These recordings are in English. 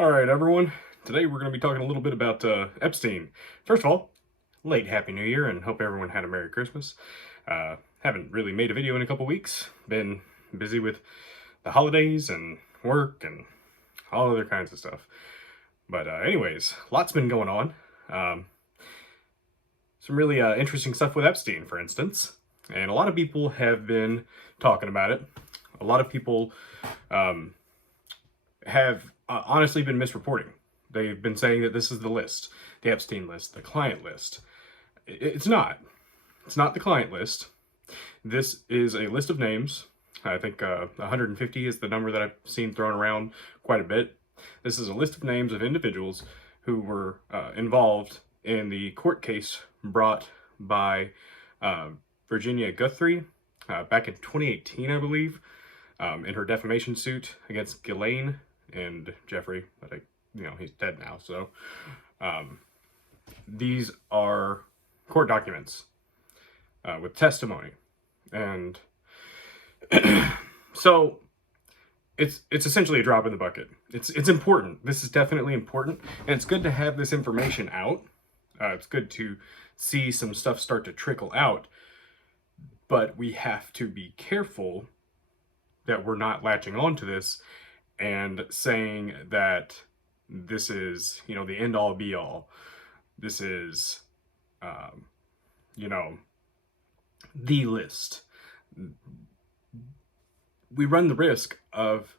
Alright, everyone. Today we're going to be talking a little bit about Epstein. First of all, late Happy New Year and hope everyone had a Merry Christmas. Haven't really made a video in a couple weeks. Been busy with the holidays and work and all other kinds of stuff. But anyways, lots been going on. Some really interesting stuff with Epstein, for instance. And a lot of people have been talking about it. A lot of people have honestly been misreporting. They've been saying that this is the list, the Epstein list, the client list. It's not. It's not the client list. This is a list of names. I think 150 is the number that I've seen thrown around quite a bit. This is a list of names of individuals who were involved in the court case brought by Virginia Guthrie back in 2018, I believe, in her defamation suit against Ghislaine and Jeffrey, but he's dead now. So these are court documents with testimony, and so it's essentially a drop in the bucket. It's important. This is definitely important, and it's good to have this information out. It's good to see some stuff start to trickle out, but we have to be careful that we're not latching on to this and saying that this is, the end all be all. This is, the list. We run the risk of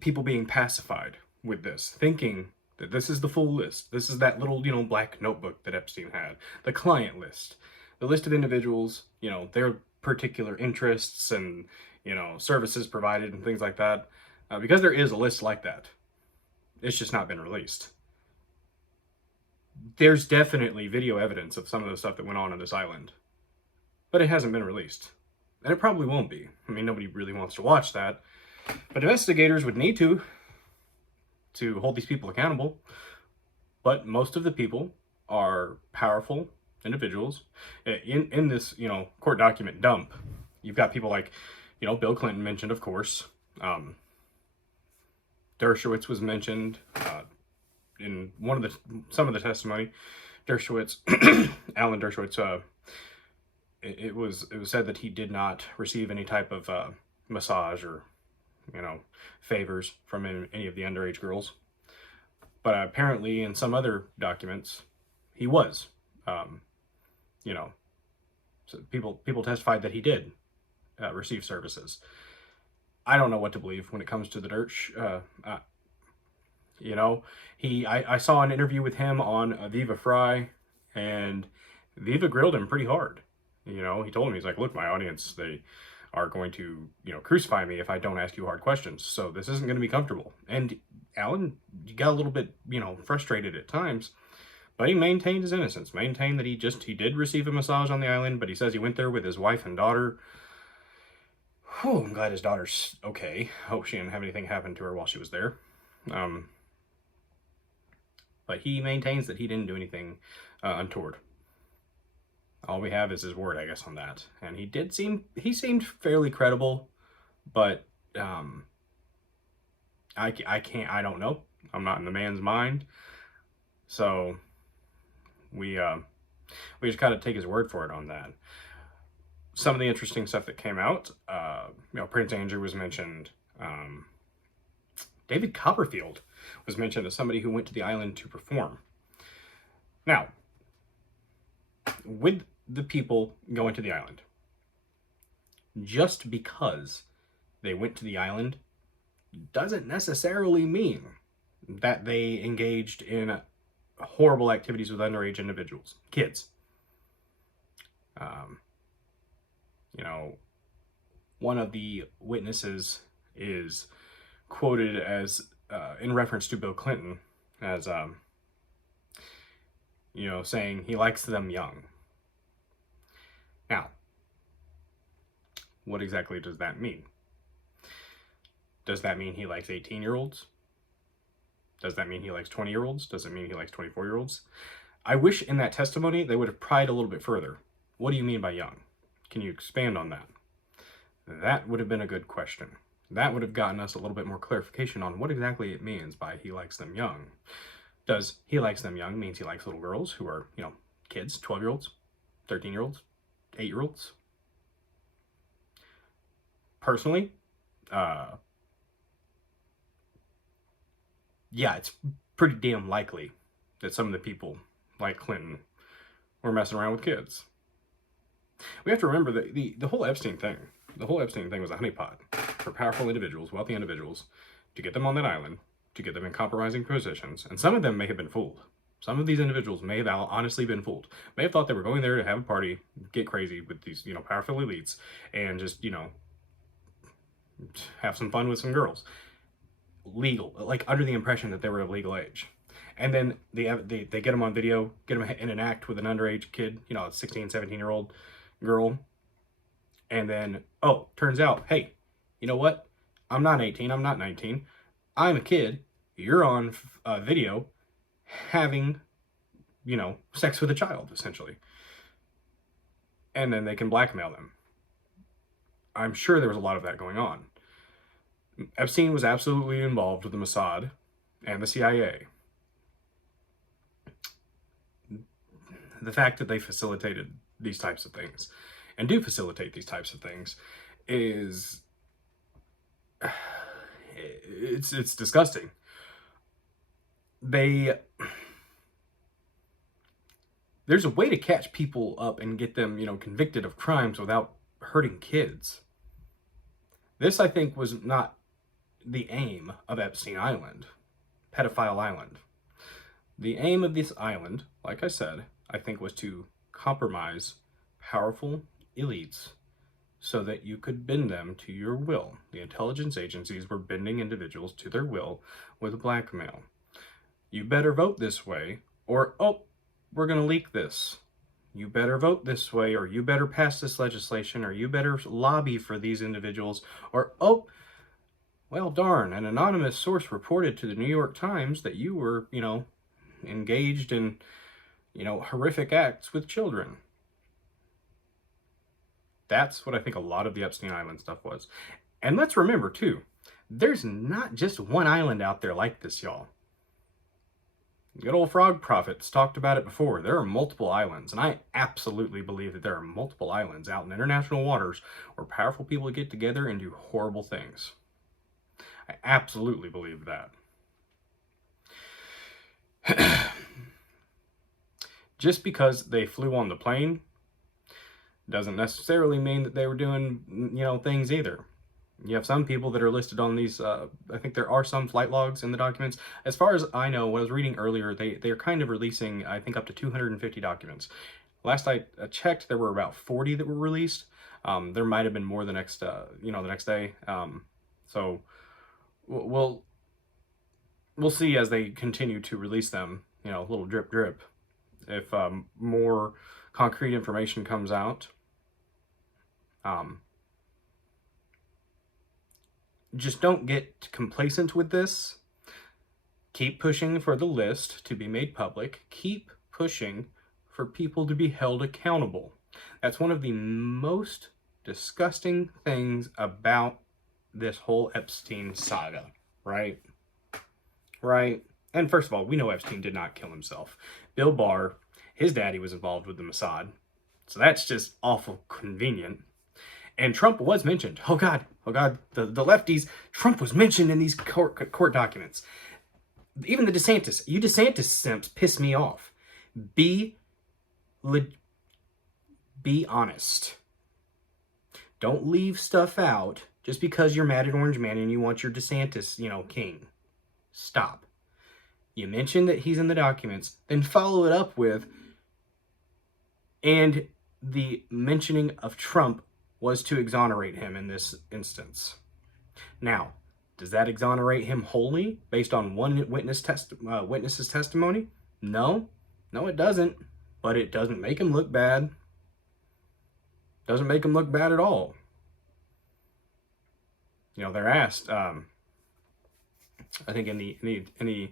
people being pacified with this, thinking that this is the full list. This is that little, black notebook that Epstein had, the client list, the list of individuals, their particular interests and, services provided and things like that. Because there is a list like that. It's just not been released. There's definitely video evidence of some of the stuff that went on this island, but it hasn't been released. And it probably won't be. I mean, nobody really wants to watch that. But investigators would need to hold these people accountable. But most of the people are powerful individuals. In this, court document dump, you've got people like, Bill Clinton mentioned, of course. Dershowitz was mentioned in some of the testimony. Dershowitz, Alan Dershowitz, it was said that he did not receive any type of massage or favors from any of the underage girls, but apparently in some other documents he was. So people testified that he did receive services. I don't know what to believe when it comes to the Dersh. I saw an interview with him on Viva Fry, and Viva grilled him pretty hard. He told him, he's like, look, my audience, they are going to, crucify me if I don't ask you hard questions. So this isn't going to be comfortable. And Alan got a little bit, frustrated at times, but he maintained his innocence, maintained that he did receive a massage on the island, but he says he went there with his wife and daughter. Whew, I'm glad his daughter's okay. Hope she didn't have anything happen to her while she was there. But he maintains that he didn't do anything untoward. All we have is his word, I guess, on that. And he seemed fairly credible, but I don't know. I'm not in the man's mind. So we just gotta take his word for it on that. Some of the interesting stuff that came out, Prince Andrew was mentioned. David Copperfield was mentioned as somebody who went to the island to perform. Now, with the people going to the island, just because they went to the island doesn't necessarily mean that they engaged in horrible activities with underage individuals, kids. One of the witnesses is quoted as, in reference to Bill Clinton, as, saying he likes them young. Now, what exactly does that mean? Does that mean he likes 18-year-olds? Does that mean he likes 20-year-olds? Does it mean he likes 24-year-olds? I wish in that testimony they would have pried a little bit further. What do you mean by young? Can you expand on that? That would have been a good question. That would have gotten us a little bit more clarification on what exactly it means by he likes them young. Does he likes them young means he likes little girls who are, kids, 12-year-olds, 13-year-olds, 8-year-olds? Personally, yeah, it's pretty damn likely that some of the people like Clinton were messing around with kids. We have to remember that the whole Epstein thing, was a honeypot for powerful individuals, wealthy individuals, to get them on that island, to get them in compromising positions, and some of them may have been fooled. Some of these individuals may have honestly been fooled. May have thought they were going there to have a party, get crazy with these, powerful elites, and just, have some fun with some girls. Legal, like under the impression that they were of legal age. And then they get them on video, get them in an act with an underage kid, a 16, 17-year-old girl. And then, oh, turns out, hey, you know what? I'm not 18, I'm not 19. I'm a kid. You're on video having, sex with a child, essentially. And then they can blackmail them. I'm sure there was a lot of that going on. Epstein was absolutely involved with the Mossad and the CIA. The fact that they facilitated these types of things and do facilitate these types of things is it's disgusting. There's a way to catch people up and get them, convicted of crimes without hurting kids. This, I think, was not the aim of Epstein Island, Pedophile Island. The aim of this island, like I said, I think was to compromise powerful elites so that you could bend them to your will. The intelligence agencies were bending individuals to their will with blackmail. You better vote this way, or, oh, we're going to leak this. You better vote this way, or you better pass this legislation, or you better lobby for these individuals, or, oh, well, darn, an anonymous source reported to the New York Times that you were, engaged in, horrific acts with children. That's what I think a lot of the Epstein Island stuff was. And let's remember, too, there's not just one island out there like this, y'all. Good old Frog Prophets talked about it before. There are multiple islands, and I absolutely believe that there are multiple islands out in international waters where powerful people get together and do horrible things. I absolutely believe that. Just because they flew on the plane doesn't necessarily mean that they were doing, things either. You have some people that are listed on these, I think there are some flight logs in the documents. As far as I know, what I was reading earlier, they're kind of releasing, I think, up to 250 documents. Last I checked, there were about 40 that were released. There might have been more the next day. So we'll see as they continue to release them, a little drip drip, if more concrete information comes out. Just don't get complacent with this. Keep pushing for the list to be made public. Keep pushing for people to be held accountable. That's one of the most disgusting things about this whole Epstein saga, right? Right? And first of all, we know Epstein did not kill himself. Bill Barr, his daddy was involved with the Mossad. So that's just awful convenient. And Trump was mentioned. Oh God, the lefties, Trump was mentioned in these court documents. Even the DeSantis simps piss me off. Be honest. Don't leave stuff out just because you're mad at Orange Man and you want your DeSantis, king. Stop. You mentioned that he's in the documents, then follow it up with, and the mentioning of Trump was to exonerate him in this instance. Now, does that exonerate him wholly based on one witness's testimony? No, it doesn't. But it doesn't make him look bad. Doesn't make him look bad at all. They're asked. I think in the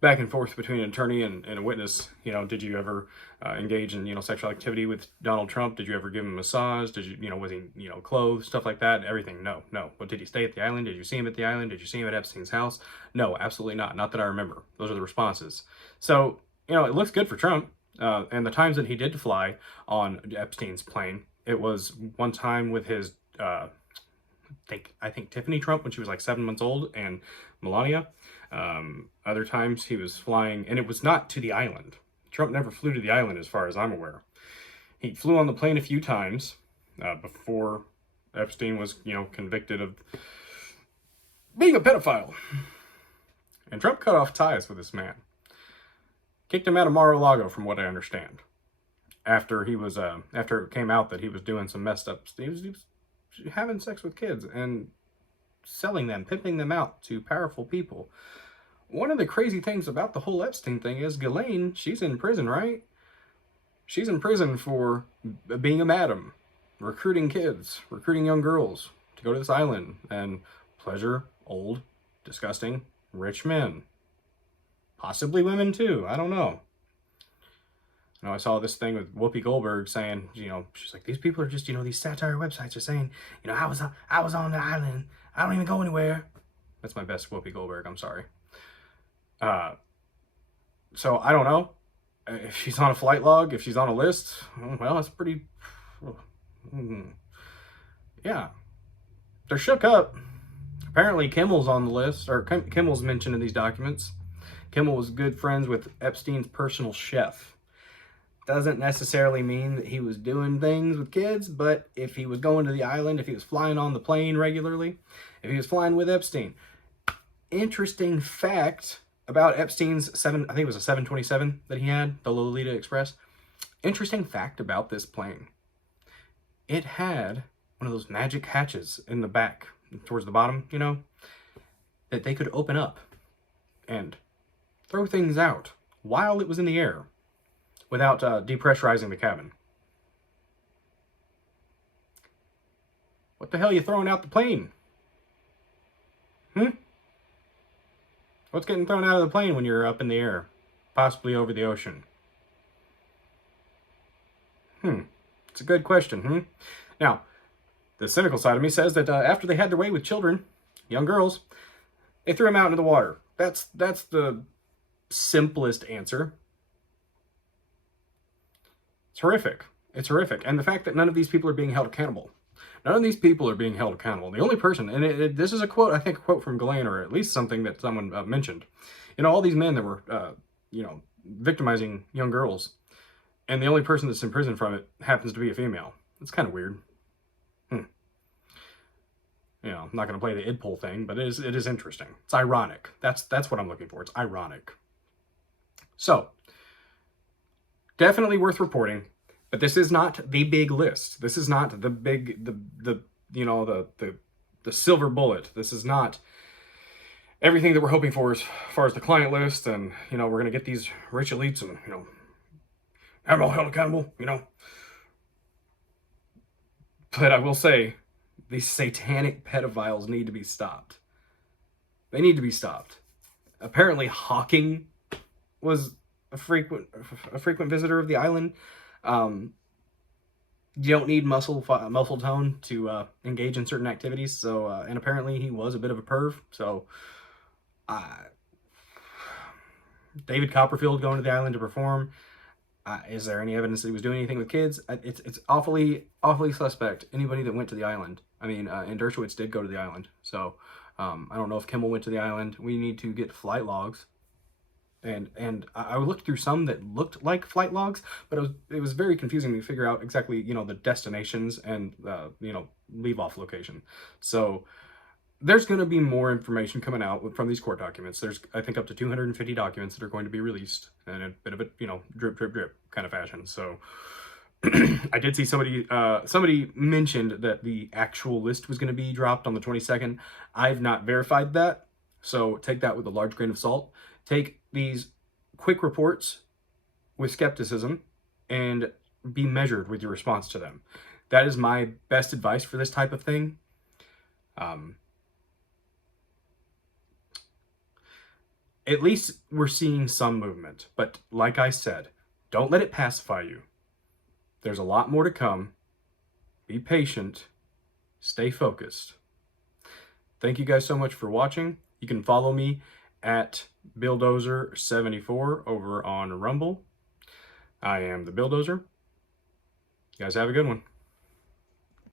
back and forth between an attorney and a witness. Did you ever engage in, sexual activity with Donald Trump? Did you ever give him a massage? Did you, was he, clothed, stuff like that, everything? No, no. But did he stay at the island? Did you see him at the island? Did you see him at Epstein's house? No, absolutely not. Not that I remember. Those are the responses. So, it looks good for Trump. And the times that he did fly on Epstein's plane, it was one time with his, I think Tiffany Trump when she was like 7 months old, and Melania. Other times he was flying, and it was not to the island. Trump never flew to the island as far as I'm aware. He flew on the plane a few times before Epstein was, convicted of being a pedophile. And Trump cut off ties with this man. Kicked him out of Mar-a-Lago, from what I understand. After he was, after it came out that he was doing some messed up, he was having sex with kids and selling them, pimping them out to powerful people. One of the crazy things about the whole Epstein thing is Ghislaine, she's in prison, right? She's in prison for being a madam, recruiting kids, recruiting young girls to go to this island and pleasure old, disgusting, rich men. Possibly women too, I don't know. I saw this thing with Whoopi Goldberg saying, she's like, these people are just, these satire websites are saying, I was on the island. I don't even go anywhere. That's my best Whoopi Goldberg. I'm sorry. So I don't know if she's on a flight log, if she's on a list. Well, it's pretty, yeah. They're shook up. Apparently Kimmel's on the list, or Kimmel's mentioned in these documents. Kimmel was good friends with Epstein's personal chef. Doesn't necessarily mean that he was doing things with kids, but if he was going to the island, if he was flying on the plane regularly, if he was flying with Epstein. Interesting fact about Epstein's I think it was a 727 that he had, the Lolita Express. Interesting fact about this plane. It had one of those magic hatches in the back, towards the bottom, that they could open up and throw things out while it was in the air, without depressurizing the cabin. What the hell are you throwing out the plane? What's getting thrown out of the plane when you're up in the air, possibly over the ocean? It's a good question, Now, the cynical side of me says that after they had their way with children, young girls, they threw them out into the water. That's the simplest answer. It's horrific. It's horrific. And the fact that none of these people are being held accountable. None of these people are being held accountable. The only person, and this is a quote, I think a quote from Ghislaine, or at least something that someone mentioned. All these men that were, victimizing young girls, and the only person that's in prison from it happens to be a female. It's kind of weird. I'm not going to play the id pull thing, but it is interesting. It's ironic. That's what I'm looking for. It's ironic. So, definitely worth reporting, but this is not the big list. This is not the big, the silver bullet. This is not everything that we're hoping for as far as the client list, and, we're going to get these rich elites and, have them all held accountable, But I will say, these satanic pedophiles need to be stopped. They need to be stopped. Apparently, Hawking was a frequent visitor of the island. You don't need muscle tone to engage in certain activities. So, and apparently he was a bit of a perv. So, David Copperfield going to the island to perform. Is there any evidence that he was doing anything with kids? It's awfully suspect. Anybody that went to the island. I mean, and Dershowitz did go to the island. So, I don't know if Kimmel went to the island. We need to get flight logs. And I looked through some that looked like flight logs, but it was very confusing to figure out exactly, the destinations and, leave off location. So there's going to be more information coming out from these court documents. There's, I think, up to 250 documents that are going to be released in a bit of a, drip, drip, drip kind of fashion. So I did see somebody mentioned that the actual list was going to be dropped on the 22nd. I've not verified that. So take that with a large grain of salt. Take these quick reports with skepticism and be measured with your response to them. That is my best advice for this type of thing. At least we're seeing some movement. But like I said, don't let it pacify you. There's a lot more to come. Be patient. Stay focused. Thank you guys so much for watching. You can follow me at Billdozer74 over on Rumble. I am the Billdozer. You guys have a good one.